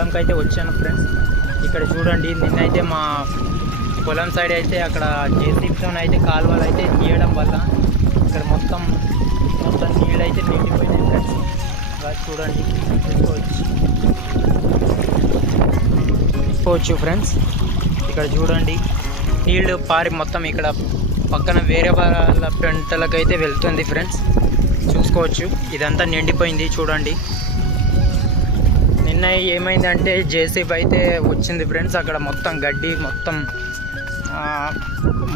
పొలంకి అయితే వచ్చాను ఫ్రెండ్స్. ఇక్కడ చూడండి, నిన్నైతే మా పొలం సైడ్ అయితే అక్కడ జేసీబీతో అయితే కాలువలు అయితే తీయడం వల్ల ఇక్కడ మొత్తం నీళ్ళు అయితే నిండిపోయినాయి ఫ్రెండ్స్. అలా చూడండి, చూసుకోవచ్చు ఫ్రెండ్స్. ఇక్కడ చూడండి, నీళ్ళు పారి మొత్తం ఇక్కడ పక్కన వేరే వాళ్ళ పంటలకైతే వెళ్తుంది ఫ్రెండ్స్. చూసుకోవచ్చు, ఇదంతా నిండిపోయింది చూడండి. నిన్న ఏమైందంటే జేసీబీ అయితే వచ్చింది ఫ్రెండ్స్. అక్కడ మొత్తం గడ్డి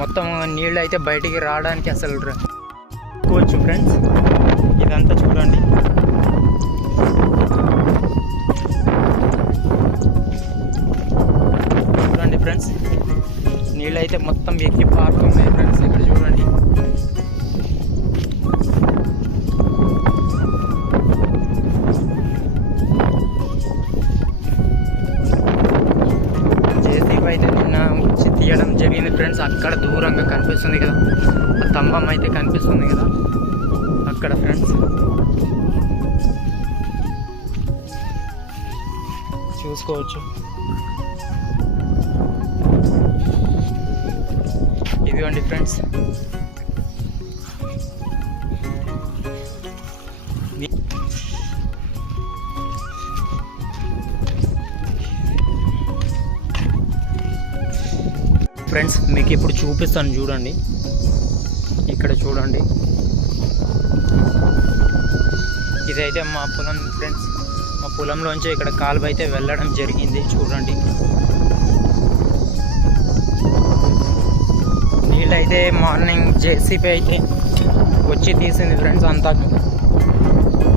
మొత్తం నీళ్ళు అయితే బయటికి రావడానికి అసలు చూసుకోవచ్చు ఫ్రెండ్స్. ఇదంతా చూడండి. చూడండి ఫ్రెండ్స్, నీళ్ళు అయితే మొత్తం ఎక్కి పారుతున్నాయి ఫ్రెండ్స్. ఇక్కడ చూడండి. జేసీబీ అయితే నిన్న వచ్చి తీయడం జరిగింది ఫ్రెండ్స్. అక్కడ దూరంగా కనిపిస్తుంది కదా, ఆ స్తంభం అయితే కనిపిస్తుంది కదా అక్కడ ఫ్రెండ్స్. చూసుకోవచ్చు. ఇదిగోండి ఫ్రెండ్స్, మీకు ఇప్పుడు చూపిస్తాను చూడండి. ఇక్కడ చూడండి, ఇదైతే మా పొలం ఫ్రెండ్స్. మా పొలంలోంచి ఇక్కడ కాలువ అయితే వెళ్ళడం జరిగింది చూడండి. నీళ్ళైతే మార్నింగ్ జేసీబీ అయితే వచ్చి తీసింది ఫ్రెండ్స్ అంతా.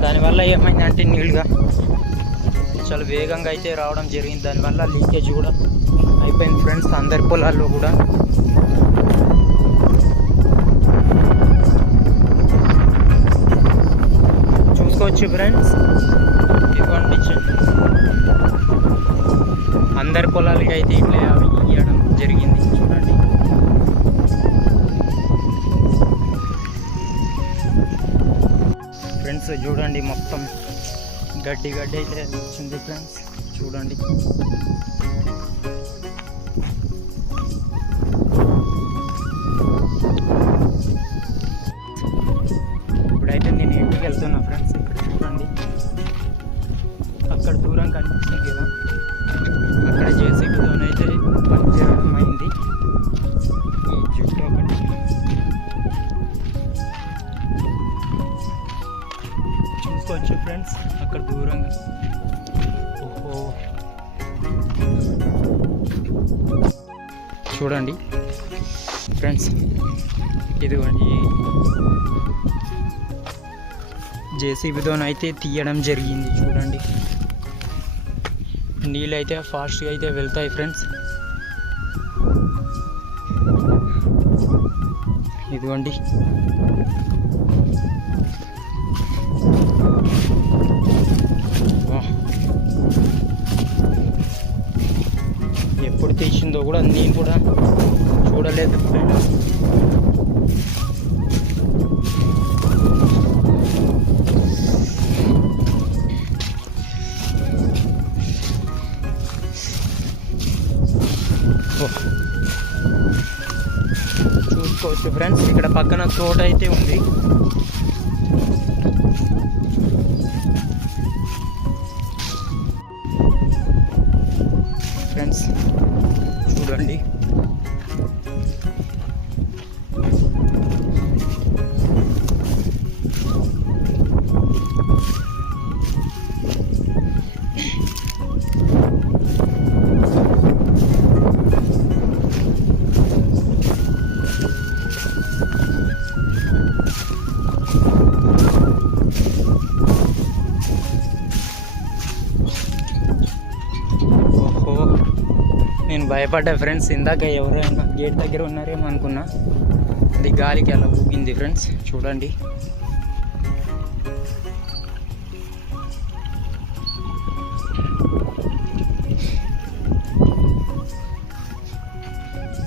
దానివల్ల ఏమైందంటే నీళ్ళుగా చాలా వేగంగా అయితే రావడం జరిగింది. దానివల్ల లీకేజ్ కూడా అయిపోయింది ఫ్రెండ్స్ అందరి పొలాల్లో కూడా. చూసుకోవచ్చు ఫ్రెండ్స్, ఇదిగోండి అందరి పొలాలకి అయితే ఇట్లా ఇవ్వడం జరిగింది చూడండి. ఫ్రెండ్స్ చూడండి, మొత్తం గడ్డి అయితే వచ్చింది ఫ్రెండ్స్ చూడండి. ఇప్పుడైతే నేను ఇంటికి వెళ్తున్నా ఫ్రెండ్స్. ఇక్కడ చూడండి, అక్కడ దూరం కనిపిస్తుంది కదా, అక్కడ జేసీబీతోనైతే పని చేయడం అయింది. ఈ చుట్టూ ఒకటి చూసుకోవచ్చు ఫ్రెండ్స్, అక్కడ దూరంగా. ఓహో, చూడండి ఫ్రెండ్స్, ఇదిగోండి జేసీబీతోనైతే తీయడం జరిగింది చూడండి. నీళ్ళు అయితే ఫాస్ట్గా అయితే వెళ్తాయి ఫ్రెండ్స్. ఇదిగోండి, ఎప్పుడు తీసిందో కూడా నేను కూడా చూడలేదు ఫ్రెండ్స్. చూసుకోవచ్చు ఫ్రెండ్స్, ఇక్కడ పక్కన తోట అయితే ఉంది. ఫ్రెండ్స్ చూడండి, నేను భయపడ్డా ఫ్రెండ్స్. ఇందాక ఎవరైనా గేట్ దగ్గర ఉన్నారేమో అనుకున్నా, అది గాలికి అలా ఊగింది ఫ్రెండ్స్ చూడండి.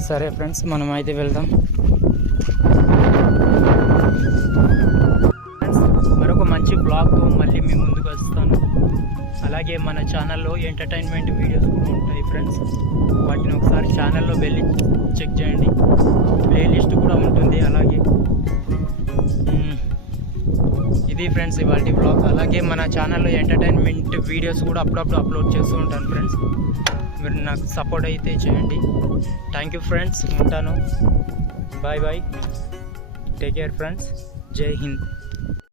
సరే ఫ్రెండ్స్, మనం అయితే వెళ్దాం. ఫ్రెండ్స్, మరొక మంచి బ్లాగ్తో మళ్ళీ మీ ముందుకు వస్తాను. అలాగే మన ఛానల్లో ఎంటర్టైన్మెంట్ వీడియోస్ కూడా ఉంటాయి ఫ్రెండ్స్. వాటిని ఒకసారి ఛానల్లో వెళ్ళి చెక్ చేయండి. ప్లేలిస్ట్ కూడా ఉంటుంది. అలాగే ఇది ఫ్రెండ్స్ ఇవాళ బ్లాగ్. అలాగే మన ఛానల్లో ఎంటర్టైన్మెంట్ వీడియోస్ కూడా అప్పుడప్పుడు అప్లోడ్ చేస్తూ ఉంటాను ఫ్రెండ్స్. మీరు నాకు సపోర్ట్ అయితే చేయండి. Thank you friends. ఉంటాను. Bye bye. Take care friends. జై హింద్.